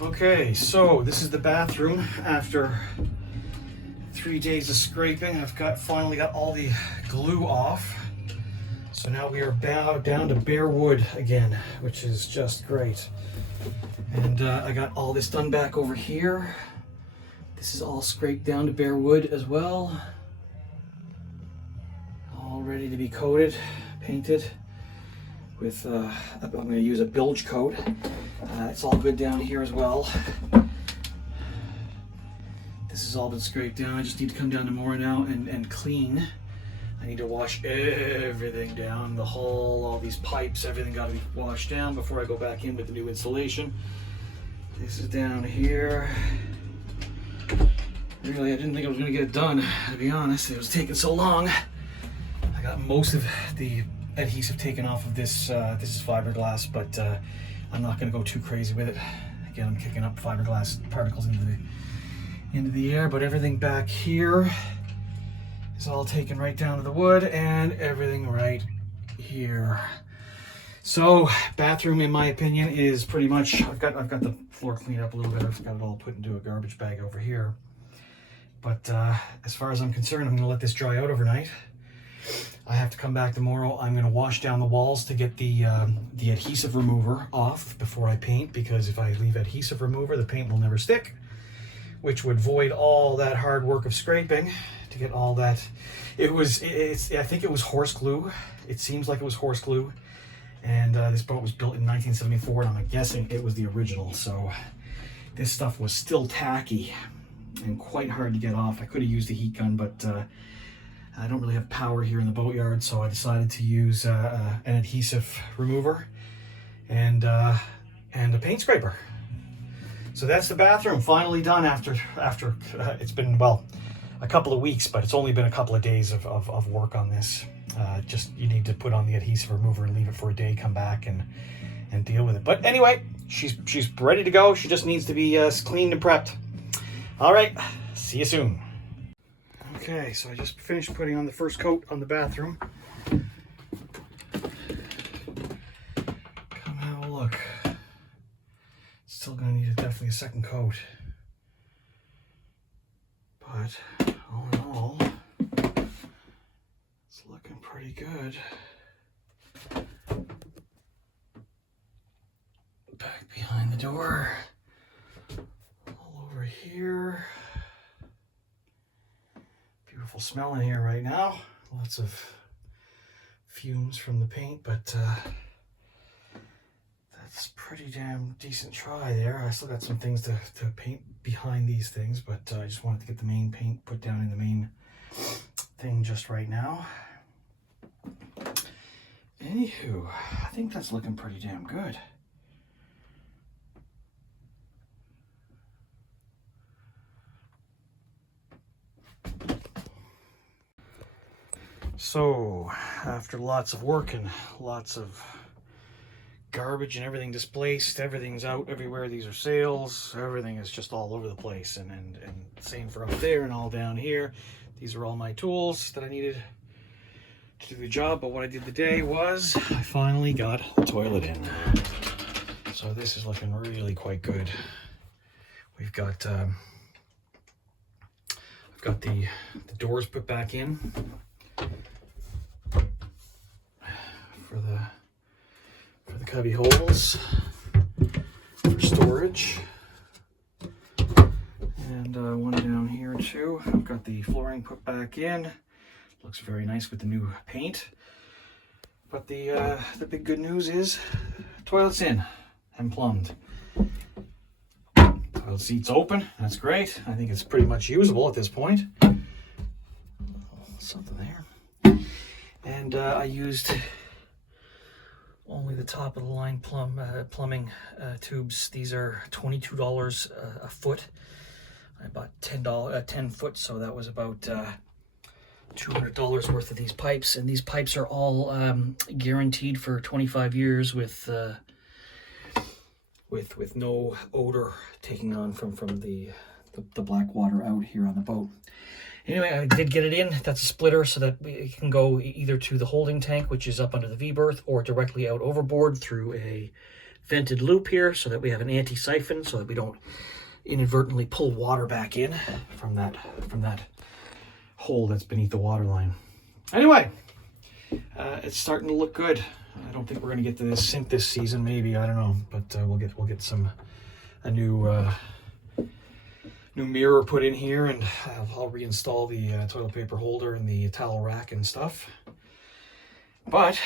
Okay, so this is the bathroom after 3 days of scraping. I've finally got all the glue off. So now we are down to bare wood again, which is just great. And I got all this done back over here. This is all scraped down to bare wood as well. All ready to be coated, painted with, I'm going to use a bilge coat. It's all good down here as well. This has all been scraped down. I just need to come down tomorrow now and clean. I need to wash everything down, the hull, all these pipes, everything got to be washed down before I go back in with the new installation. This is down here. Really, I didn't think I was going to get it done, to be honest. It was taking so long. I got most of the adhesive taken off of this. This is fiberglass, but I'm not going to go too crazy with it. Again, I'm kicking up fiberglass particles into the air, but everything back here is all taken right down to the wood, and everything right here. So bathroom, in my opinion, is pretty much, I've got the floor cleaned up a little bit. I've got it all put into a garbage bag over here. But as far as I'm concerned, I'm gonna let this dry out overnight. I have to come back tomorrow. I'm gonna wash down the walls to get the adhesive remover off before I paint, because if I leave adhesive remover, the paint will never stick, which would void all that hard work of scraping to get all that. I think it was horse glue. It seems like it was horse glue. And this boat was built in 1974, and I'm guessing it was the original. So this stuff was still tacky and quite hard to get off. I could have used a heat gun, but I don't really have power here in the boatyard, so I decided to use an adhesive remover and a paint scraper. So that's the bathroom, finally done after it's been, well, a couple of weeks, but it's only been a couple of days of work on this. Just, you need to put on the adhesive remover and leave it for a day, come back and deal with it. But anyway, she's ready to go. She just needs to be cleaned and prepped. All right, see you soon. Okay, so I just finished putting on the first coat on the bathroom. Come have a look. Still gonna need definitely a second coat. But all in all, it's looking pretty good. Back behind the door, all over here. Beautiful smell in here right now. Lots of fumes from the paint, but that's pretty damn decent try there. I still got some things to paint behind these things, but I just wanted to get the main paint put down in the main thing just right now. Anywho, I think that's looking pretty damn good. So, after lots of work and lots of garbage and everything displaced, everything's out everywhere. These are sails, everything is just all over the place, and same for up there and all down here. These are all my tools that I needed to do the job. But what I did today was I finally got the toilet in. So this is looking really quite good. We've got I've got the doors put back in for the cubby holes for storage, and one down here too. I've got the flooring put back in. Looks very nice with the new paint. But the big good news is toilet's in and plumbed. Toilet seat's open. That's great. I think it's pretty much usable at this point. Something there. And I used only the top of the line plumbing tubes. These are $22 a foot. I bought 10 foot, so that was about $200 worth of these pipes. And these pipes are all guaranteed for 25 years with no odor taking on from the black water out here on the boat. Anyway, I did get it in. That's a splitter so that it can go either to the holding tank, which is up under the V-berth, or directly out overboard through a vented loop here so that we have an anti-siphon so that we don't inadvertently pull water back in from that hole that's beneath the water line. Anyway, it's starting to look good. I don't think we're going to get to this sink this season, maybe, I don't know, but we'll get a new mirror put in here, and I'll reinstall the toilet paper holder and the towel rack and stuff. But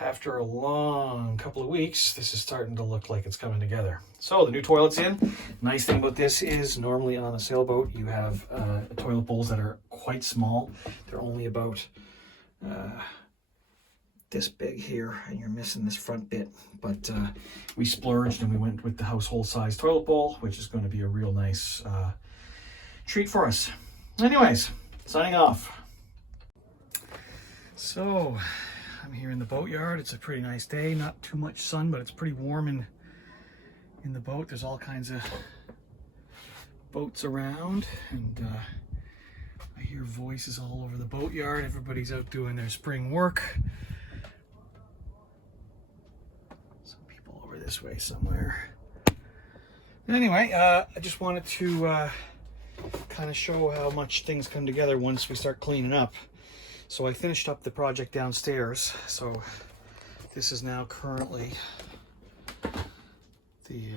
after a long couple of weeks, this is starting to look like it's coming together. So the new toilet's in. Nice thing about this is normally on a sailboat you have toilet bowls that are quite small. They're only about this big here, and you're missing this front bit. But we splurged and we went with the household size toilet bowl, which is going to be a real nice treat for us. Anyways, signing off. So I'm here in the boatyard. It's a pretty nice day, not too much sun, but it's pretty warm in the boat. There's all kinds of boats around, and I hear voices all over the boatyard. Everybody's out doing their spring work. Some people over this way somewhere. Anyway, I just wanted to kind of show how much things come together once we start cleaning up. So I finished up the project downstairs. So this is now currently the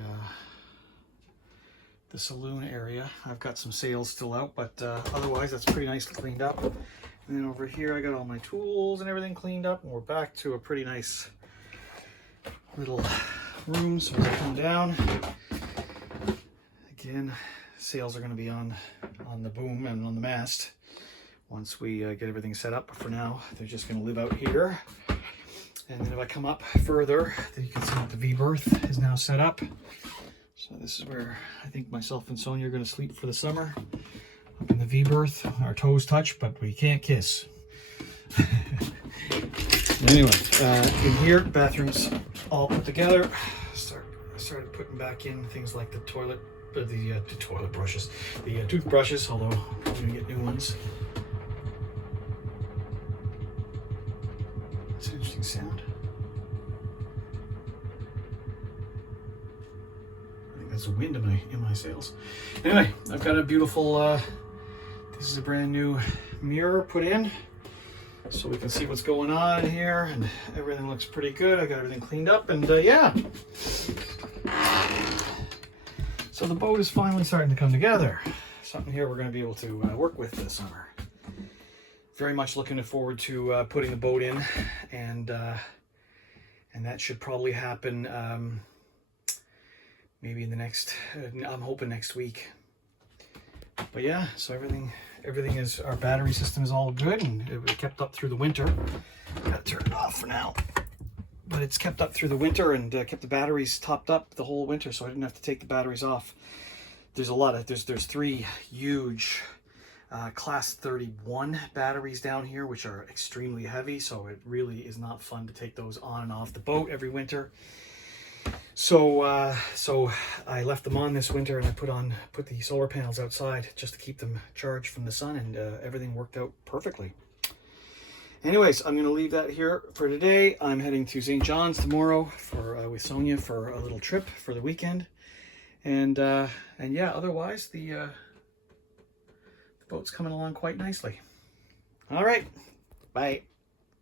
saloon area. I've got some sails still out, but otherwise that's pretty nicely cleaned up. And then over here I got all my tools and everything cleaned up, and we're back to a pretty nice little room. So as I come down, again, sails are going to be on the boom and on the mast once we get everything set up. But for now, they're just going to live out here. And then if I come up further, then you can see that the V-berth is now set up. So this is where I think myself and Sonia are going to sleep for the summer. Up in the V-berth, our toes touch, but we can't kiss. Anyway, in here, bathrooms all put together. I started putting back in things like the toilet, the toilet brushes, the toothbrushes, although I'm probably going to get new ones. That's an interesting sound. I think that's the wind in my sails. Anyway, I've got a beautiful, this is a brand new mirror put in, so we can see what's going on in here, and everything looks pretty good. I got everything cleaned up, and yeah. So the boat is finally starting to come together. Something here we're going to be able to work with this summer. Very much looking forward to putting the boat in, and that should probably happen maybe in the next, I'm hoping next week. But yeah, so everything is, our battery system is all good, and it was kept up through the winter. Gotta turn it off for now. But it's kept up through the winter, and kept the batteries topped up the whole winter, so I didn't have to take the batteries off. There's a lot of, there's 3 huge class 31 batteries down here, which are extremely heavy, so it really is not fun to take those on and off the boat every winter. So so I left them on this winter, and I put the solar panels outside just to keep them charged from the sun, and everything worked out perfectly. Anyways, I'm going to leave that here for today. I'm heading to St. John's tomorrow for with Sonia for a little trip for the weekend, and yeah, otherwise the boat's coming along quite nicely. All right, bye.